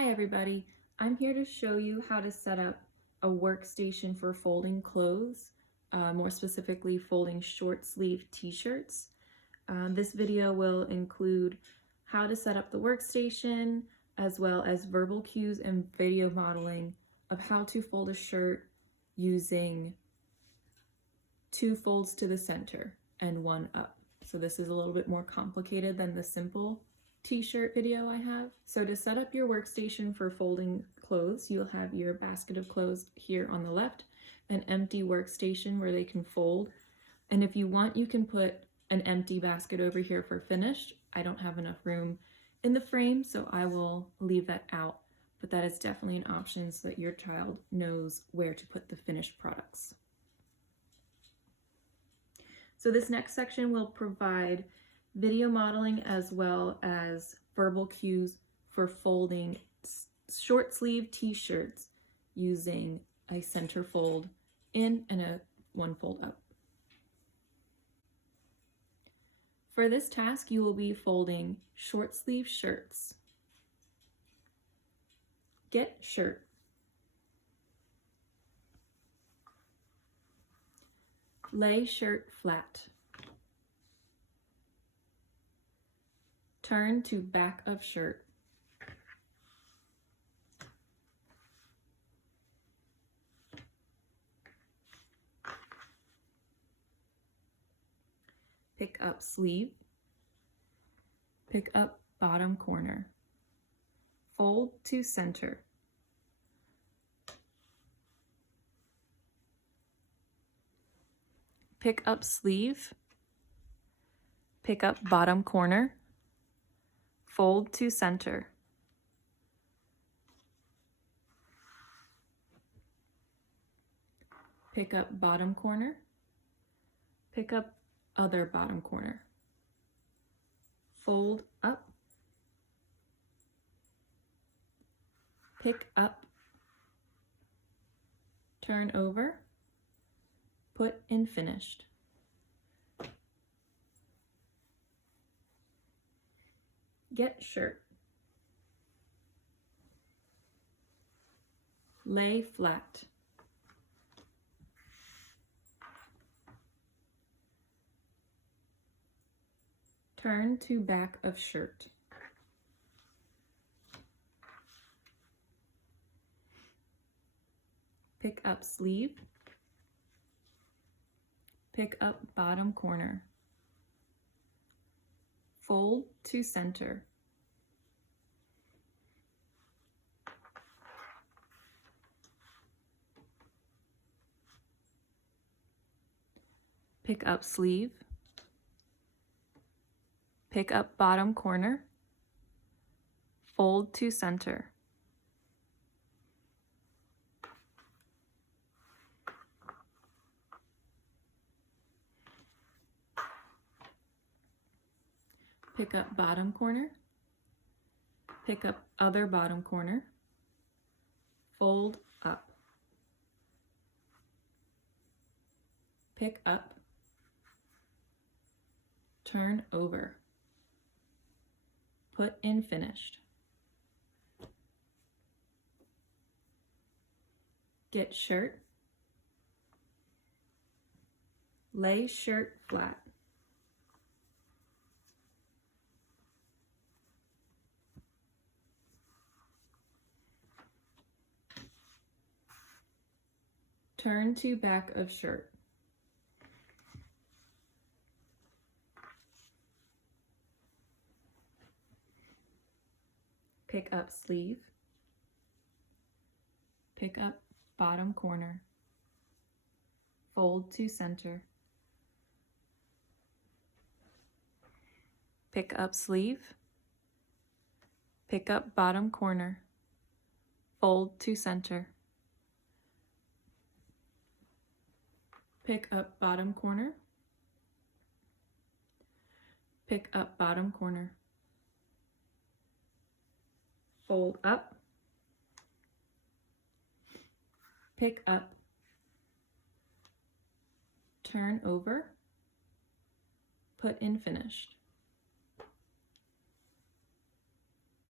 Hi everybody, I'm here to show you how to set up a workstation for folding clothes, more specifically folding short sleeve t-shirts. This video will include how to set up the workstation, as well as verbal cues and video modeling of how to fold a shirt using 2 folds to the center and 1 up. So this is a little bit more complicated than the simple t-shirt video I have. So to set up your workstation for folding clothes, you'll have your basket of clothes here on the left, an empty workstation where they can fold. And if you want, you can put an empty basket over here for finished. I don't have enough room in the frame, so I will leave that out, but that is definitely an option so that your child knows where to put the finished products. So this next section will provide video modeling as well as verbal cues for folding short sleeve t-shirts using a center fold in and a 1 fold up. For this task, you will be folding short sleeve shirts. Get shirt. Lay shirt flat. Turn to back of shirt. Pick up sleeve. Pick up bottom corner. Fold to center. Pick up sleeve. Pick up bottom corner. Fold to center. Pick up bottom corner. Pick up other bottom corner. Fold up. Pick up. Turn over. Put in finished. Get shirt. Lay flat. Turn to back of shirt. Pick up sleeve. Pick up bottom corner. Fold to center. Pick up sleeve. Pick up bottom corner. Fold to center. Pick up bottom corner. Pick up other bottom corner. Fold up. Pick up. Turn over. Put in finished. Get shirt. Lay shirt flat. Turn to back of shirt. Pick up sleeve. Pick up bottom corner. Fold to center. Pick up sleeve. Pick up bottom corner. Fold to center. Pick up bottom corner. Pick up bottom corner. Fold up. Pick up. Turn over. Put in finished.